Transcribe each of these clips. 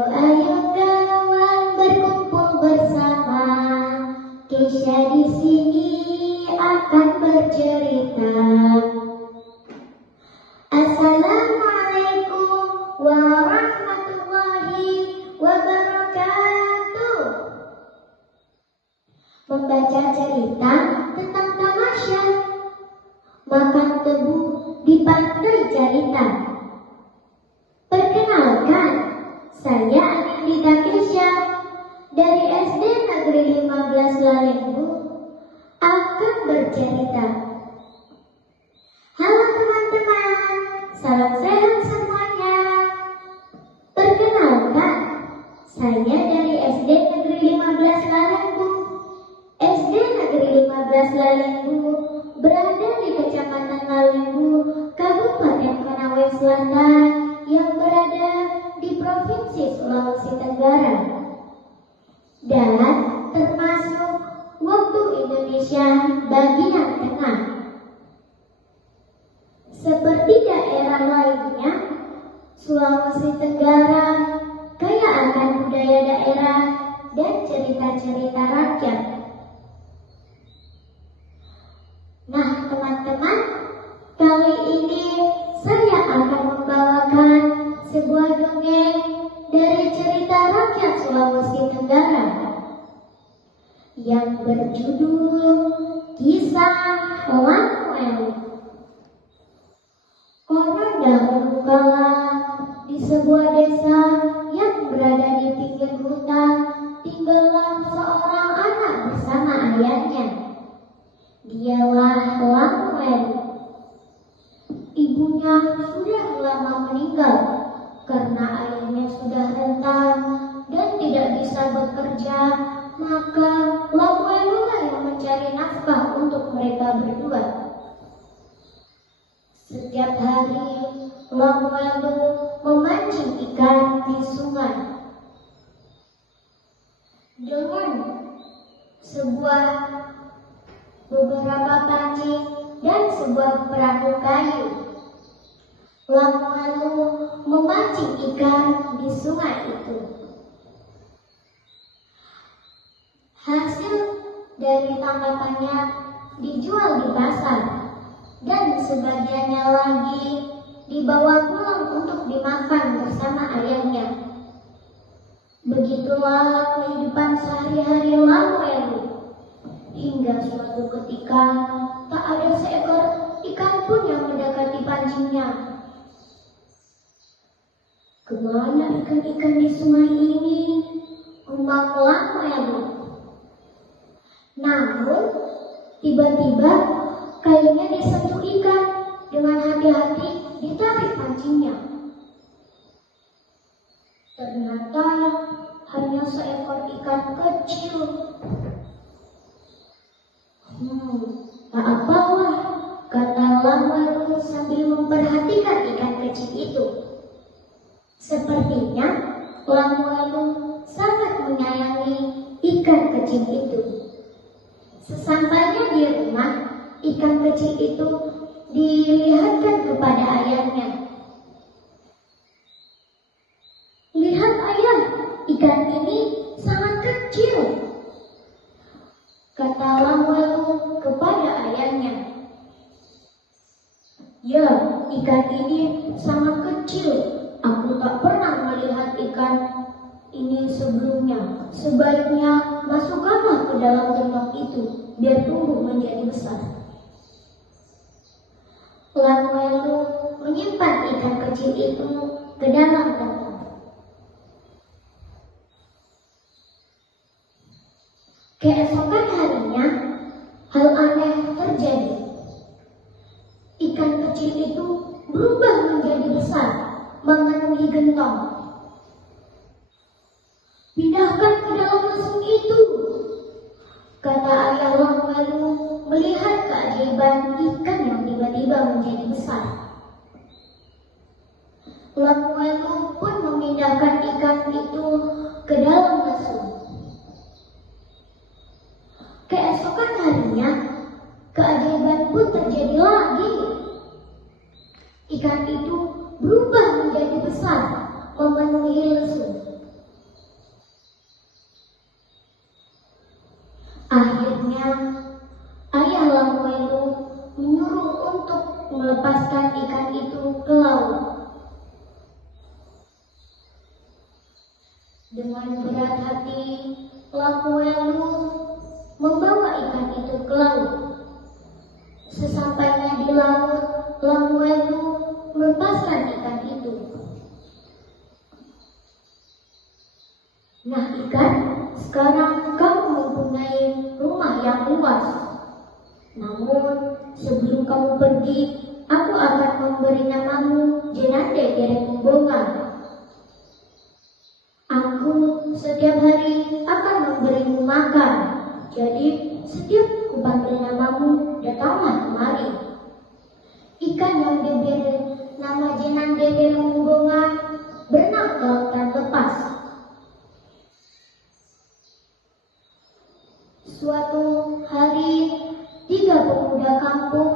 Ayo kawan berkumpul bersama, Kesha di sini akan bercerita. Assalamualaikum warahmatullahi wabarakatuh. Membaca cerita tentang tamasya makan tebu di pantai Carita. Perkenalkan, saya Anindita Kesha dari SD Negeri 15 Lalembu akan bercerita. Halo teman-teman, salam sehat semuanya. Perkenalkan, saya dari SD Negeri 15 Lalembu. SD Negeri 15 Lalembu berada di Kecamatan Lalembu, Kabupaten Konawe Selatan, yang berada di Provinsi Sulawesi Tenggara, dan termasuk waktu Indonesia bagian tengah. Seperti daerah lainnya, Sulawesi Tenggara kaya akan budaya daerah dan cerita-cerita rakyat. Nah teman-teman, kali ini saya akan membawakan sebuah dongeng dari cerita rakyat Sulawesi Tenggara yang berjudul Kisah Lamuelu. Konon dahulu kala di sebuah desa yang berada di pinggir hutan tinggallah seorang anak bersama ayahnya. Dialah Lamuelu. Ibunya sudah lama meninggal karena ayahnya sudah renta dan tidak bisa bekerja, maka Lamuelu yang mencari nafkah untuk mereka berdua. Setiap hari Lamuelu memancing ikan di sungai dengan beberapa pancing dan sebuah perahu kayu. Lamuelu memancing ikan di sungai itu. Hasil dari tangkapannya dijual di pasar dan sebagiannya lagi dibawa pulang untuk dimakan bersama ayahnya. Begitulah kehidupan sehari-hari Lamuelu. Hingga suatu ketika tak ada seekor ikan pun yang mendekati pancingnya. Kemana ikan-ikan di sungai ini? Umak Lamuelu. Namun tiba-tiba kayunya disentuh ikan. Dengan hati-hati ditarik pancingnya. Ternyata hanya seekor ikan kecil. Tak apalah, kata Lamuelu sambil memperhatikan ikan kecil itu. Sepertinya Lamuelu sangat menyayangi ikan kecil itu. Sesampainya di rumah, ikan kecil itu dilihatkan kepada ayahnya. Lihat ayah, ikan ini sangat kecil, kata Lamuelu kepada ayahnya. Ya, ikan ini sangat kecil. Aku tak pernah melihat ikan ini sebelumnya. Sebaiknya masukkanlah ke dalam gentong itu, biar tumbuh menjadi besar. Lamuelu menyimpan ikan kecil itu ke dalam gentong. Keesokan harinya, hal aneh terjadi. Ikan kecil itu berubah menjadi besar, memenuhi gentong. Pindahkan ke dalam lesung itu, kata ayah Lamuelu melihat keajaiban ikan yang tiba-tiba menjadi besar. Lamuelu pun memindahkan ikan itu ke dalam lesung. Keesokan harinya, keajaiban pun terjadi lagi. Ikan itu berubah menjadi besar, memenuhi lesung. Dengan berat hati, Lamuelu membawa ikan itu ke laut. Sesampainya di laut, Lamuelu melepaskan ikan itu. Nah ikan, sekarang kamu mempunyai rumah yang luas. Namun sebelum kamu pergi, aku akan memberi namamu Jenande Deremembongan. Aku setiap hari akan memberimu makan. Jadi setiap kupanggil namamu, datanglah kemari. Ikan yang diberi nama Jenande Deremembongan berenang ke lautan lepas. Suatu hari, 3 pemuda kampung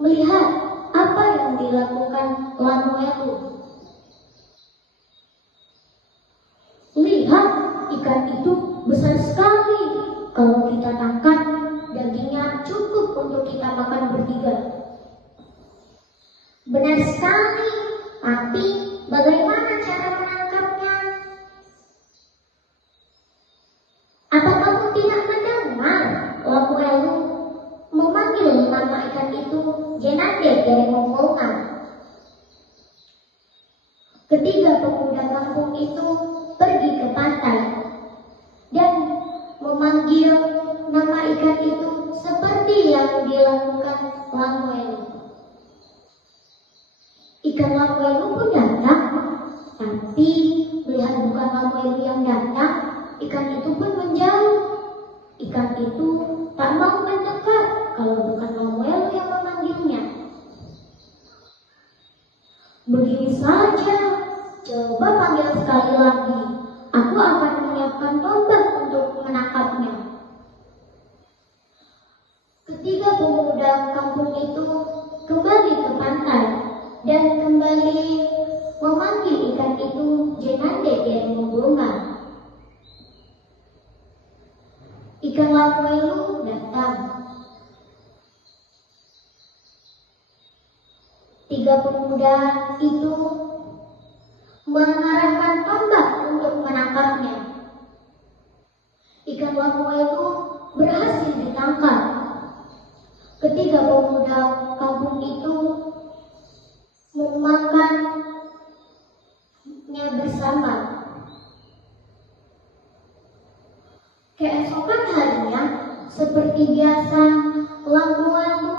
melihat apa yang dilakukan Lamuelu. Lihat, ikan itu besar sekali. Kalau kita tangkap, dagingnya cukup untuk kita makan bertiga. Benar sekali, tapi bagaimana cara menangkapnya? Apa kamu tidak mendengar Lamuelu memanggil nama ikan itu Jenande Deremembongan? Ketiga pemuda kampung itu pergi ke pantai dan memanggil nama ikan itu seperti yang dilakukan Lamuelu. Ikan Lamuelu pun datang, tapi melihat bukan Lamuelu yang datang, ikan itu pun menjauh. Ikan itu tak mau mendekat kalau bukan Lamuelu yang memanggilnya. Begini saja, coba panggil sekali lagi. Aku akan menyiapkan tombak untuk menangkapnya. Ketiga pemuda kampung itu kembali ke pantai dan kembali memanggil ikan itu Jenande Deremembongan. Ikan Lamuelu datang. 3 pemuda itu mengarahkan tombak untuk menangkapnya. Ikan Lamuelu berhasil ditangkap. Ketiga pemuda kampung itu memakannya bersama. Keesokan harinya, seperti biasa, Lamuelu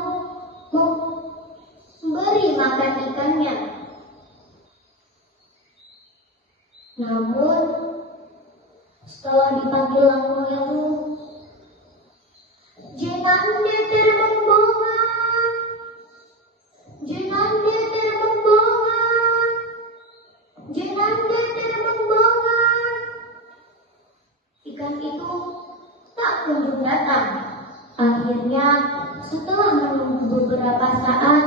memberi makan ikannya. Namun, setelah dipanggil Lamuelu, Jenande Deremembongan, Jenande Deremembongan, Jenande Deremembongan, ikan itu tak kunjung datang. Akhirnya, setelah menunggu beberapa saat,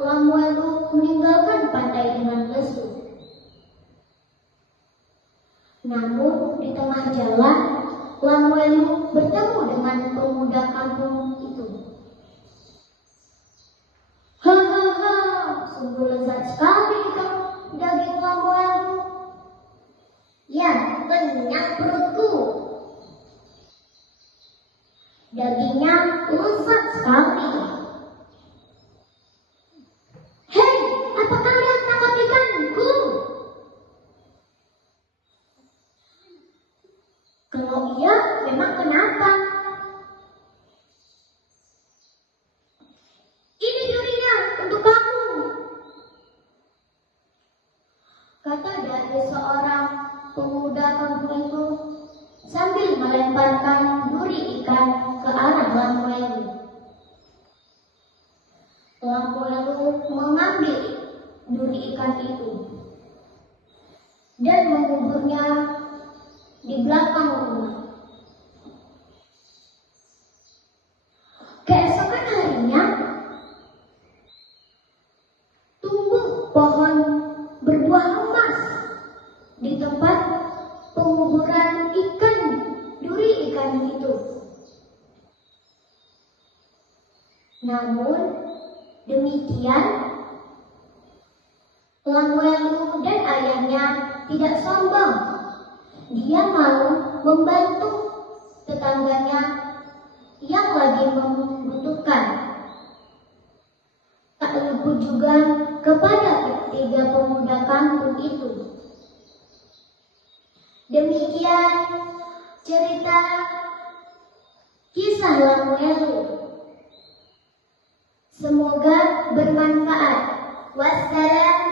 Lamuelu meninggalkan pantai dengan lesu. Namun di tengah jalan, Lamuelu bertemu dengan pemuda kampung itu. Hahaha, sungguh lezat sekali daging Lamuelu. Ya, kenyang perutku. Dagingnya lezat sekali. Hei, apa kalian tangkap ikanku? Kalau iya, memang kenapa? Ini durinya untuk kamu, kata dari seorang pemuda kampung itu sambil melemparkan duri ikan ke arah Lamuelu. Lamuelu mengambil duri ikan itu dan menguburnya di belakang rumah. Keesokan harinya, tumbuh pohon berbuah emas di tempat penguburan duri ikan itu. Namun demikian, Lamuelu dan ayahnya tidak sombong. Dia mau membantu tetangganya yang lagi membutuhkan. Tak luput juga kepada ketiga pemuda kampung itu. Demikian cerita kisah Lamuelu. Semoga bermanfaat. Wassalam.